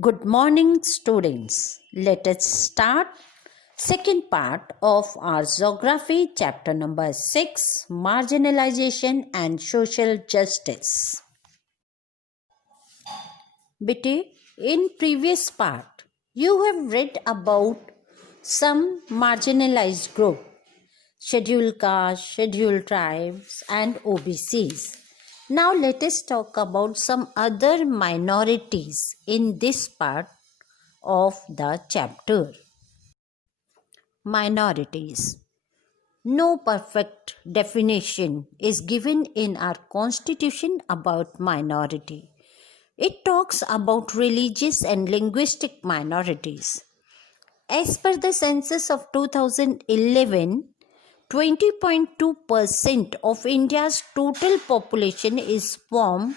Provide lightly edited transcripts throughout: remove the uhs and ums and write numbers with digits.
Good morning, students. Let us start second part of our geography chapter number 6, marginalization and social justice. Bete, in previous part, you have read about some marginalized group, scheduled castes, scheduled tribes and OBCs. Now let us talk about some other minorities in this part of the chapter. Minorities. No perfect definition is given in our constitution about minority. It talks about religious and linguistic minorities. As per the census of 2011, 20.2% of India's total population is formed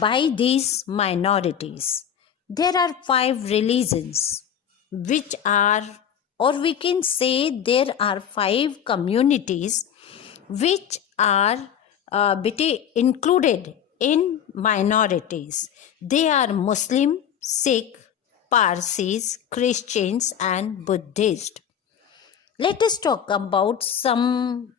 by these minorities. There are 5 religions which are, or we can say there are 5 communities which are included in minorities. They are Muslim, Sikh, Parsis, Christians and Buddhist. Let us talk about some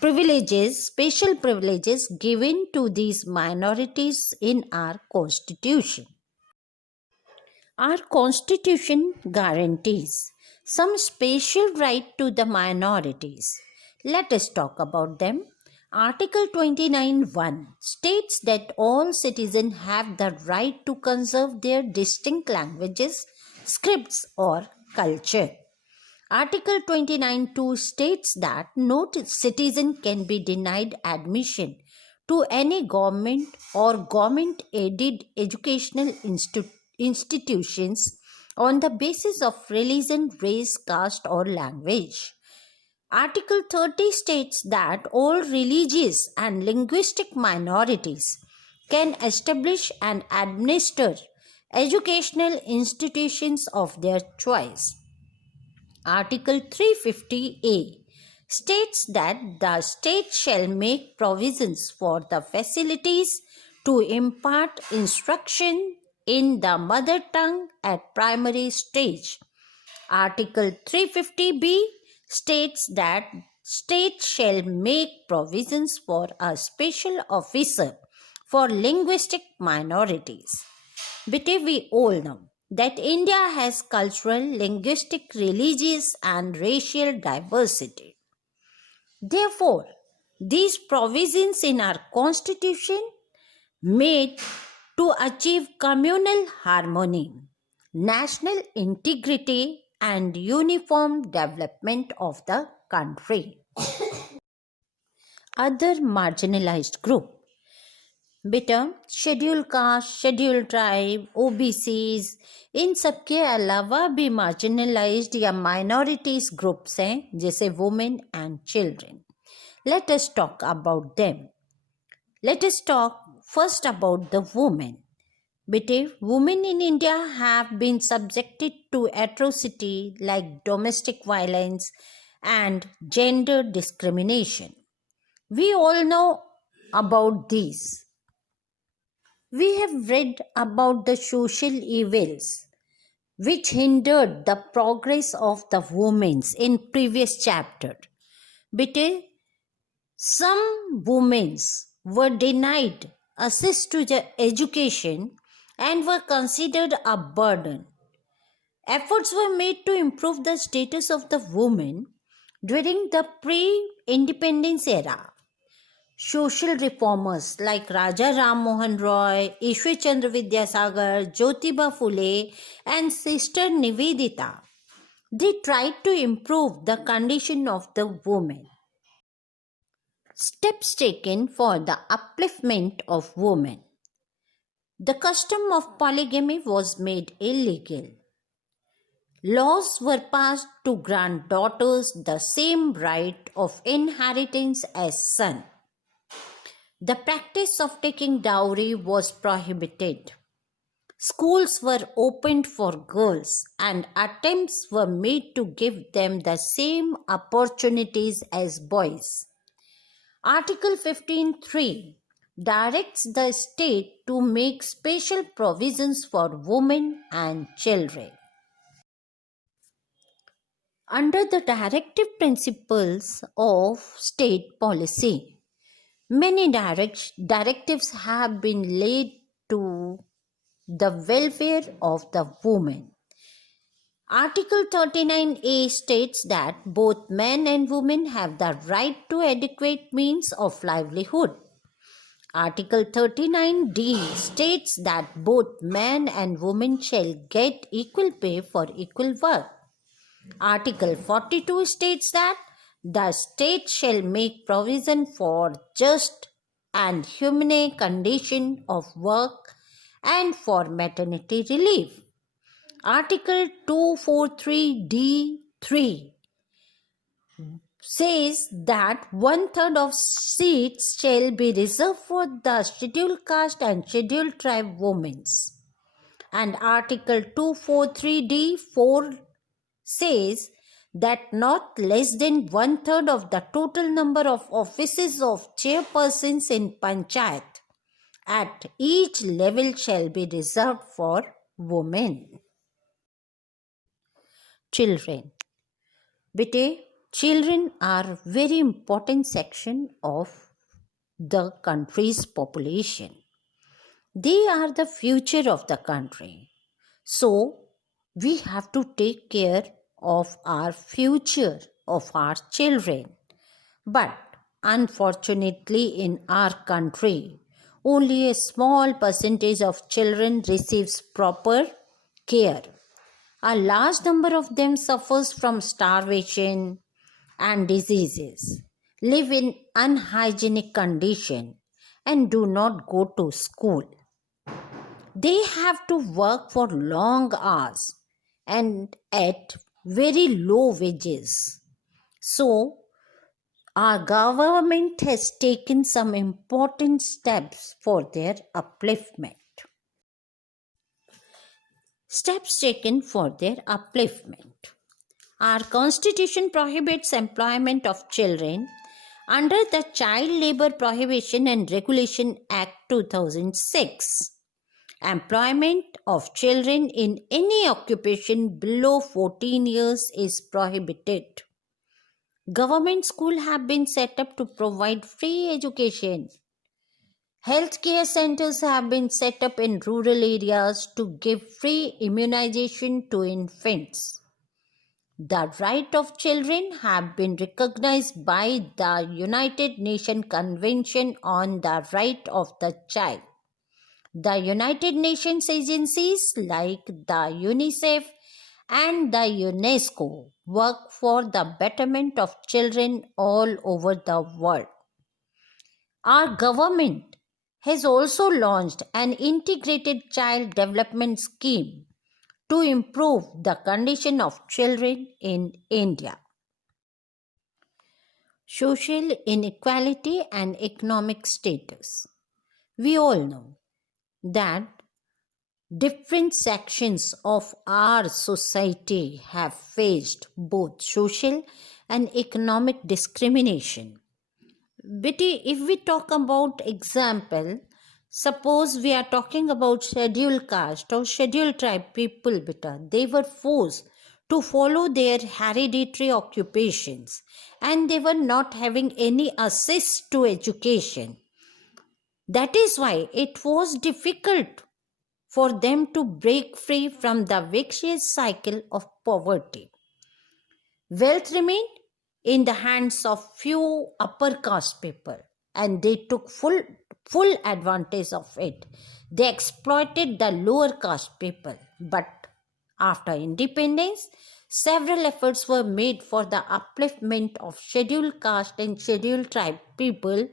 privileges, special privileges given to these minorities in our constitution. Our constitution guarantees some special right to the minorities. Let us talk about them. Article 29(1) states that all citizens have the right to conserve their distinct languages, scripts or culture. Article 29(2) states that no citizen can be denied admission to any government or government-aided educational institutions on the basis of religion, race, caste or language. Article 30 states that all religious and linguistic minorities can establish and administer educational institutions of their choice. Article 350A states that the state shall make provisions for the facilities to impart instruction in the mother tongue at primary stage. Article 350B states that state shall make provisions for a special officer for linguistic minorities. But we all know that India has cultural, linguistic, religious and racial diversity. Therefore, these provisions in our constitution made to achieve communal harmony, national integrity and uniform development of the country. Other marginalized group, बेटा schedule caste, schedule tribe, OBCs, इन सब के अलावा भी marginalised या minorities groups हैं जैसे women and children. Let us talk about them. Let us talk first about the women. बेटे women in India have been subjected to atrocity like domestic violence and gender discrimination. We all know about these. We have read about the social evils which hindered the progress of the women in previous chapter. But some women were denied access to the education and were considered a burden. Efforts were made to improve the status of the women during the pre-independence era. Social reformers like Raja Ram Mohan Roy, Ishwar Chandra Vidyasagar, Jyotiba Phule and Sister Nivedita, they tried to improve the condition of the women. Steps taken for the upliftment of women. The custom of polygamy was made illegal. Laws were passed to grant daughters the same right of inheritance as sons. The practice of taking dowry was prohibited. Schools were opened for girls and attempts were made to give them the same opportunities as boys. Article 15(3) directs the state to make special provisions for women and children. Under the directive principles of state policy, many directives have been laid to the welfare of the woman. Article 39A states that both men and women have the right to adequate means of livelihood. Article 39D states that both men and women shall get equal pay for equal work. Article 42 states that the state shall make provision for just and humane condition of work and for maternity relief. Article 243D3 says that 1/3 of seats shall be reserved for the scheduled caste and scheduled tribe women. And Article 243D4 says that not less than 1/3 of the total number of offices of chairpersons in panchayat at each level shall be reserved for women. Children. Bete, children are very important section of the country's population. They are the future of the country. So, we have to take care of our future, of our children. But unfortunately, in our country, only a small percentage of children receives proper care. A large number of them suffers from starvation and diseases, live in unhygienic condition, and do not go to school. They have to work for long hours and at very low wages. So, our government has taken some important steps for their upliftment. Steps taken for their upliftment. Our constitution prohibits employment of children under the Child Labour Prohibition and Regulation Act 2006. Employment of children in any occupation below 14 years is prohibited. Government schools have been set up to provide free education. Healthcare centers have been set up in rural areas to give free immunization to infants. The rights of children have been recognized by the United Nations Convention on the Right of the Child. The United Nations agencies like the UNICEF and the UNESCO work for the betterment of children all over the world. Our government has also launched an integrated child development scheme to improve the condition of children in India. Social inequality and economic status. We all know that different sections of our society have faced both social and economic discrimination. Betty, if we talk about example, suppose we are talking about scheduled caste or scheduled tribe people, beta, they were forced to follow their hereditary occupations and they were not having any access to education. That is why it was difficult for them to break free from the vicious cycle of poverty. Wealth remained in the hands of few upper caste people and they took full advantage of it. They exploited the lower caste people. But after independence, several efforts were made for the upliftment of scheduled caste and scheduled tribe people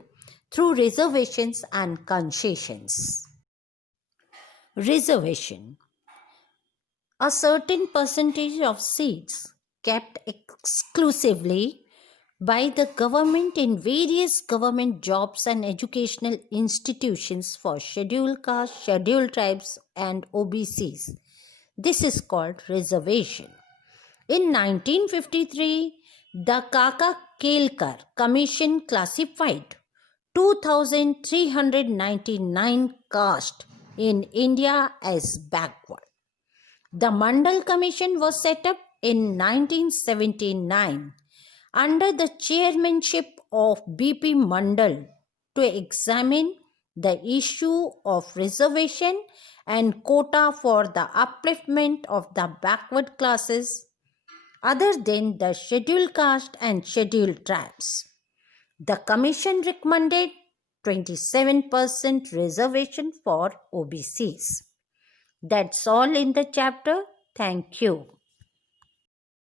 through reservations and concessions. Reservation. A certain percentage of seats kept exclusively by the government in various government jobs and educational institutions for scheduled castes, scheduled tribes, and OBCs. This is called reservation. In 1953, the Kaka Kelkar Commission classified 2,399 caste in India as backward. The Mandal Commission was set up in 1979 under the chairmanship of B.P. Mandal to examine the issue of reservation and quota for the upliftment of the backward classes other than the scheduled caste and scheduled tribes. The commission recommended 27% reservation for OBCs. That's all in the chapter. Thank you.